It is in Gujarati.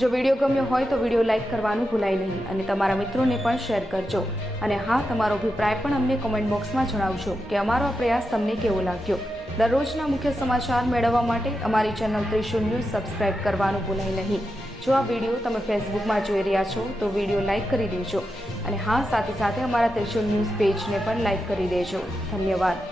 જો વિડીયો ગમ્યો હોય તો વિડીયો લાઇક કરવાનું ભૂલાય નહીં અને તમારા મિત્રોને પણ શેર કરજો. અને હા, તમારો અભિપ્રાય પણ અમને કોમેન્ટ બોક્સમાં જણાવજો કે અમારો આ પ્રયાસ તમને કેવો લાગ્યો. દરરોજના મુખ્ય સમાચાર મેળવવા માટે અમારી ચેનલ ત્રિશુલ ન્યૂઝ સબસ્ક્રાઇબ કરવાનું ભૂલાય નહીં. જો આ વિડીયો તમે ફેસબુકમાં જોઈ રહ્યા છો તો વિડીયો લાઇક કરી દેજો અને હા, સાથે સાથે અમારા ત્રિશુલ ન્યૂઝ પેજને પણ લાઇક કરી દેજો. ધન્યવાદ.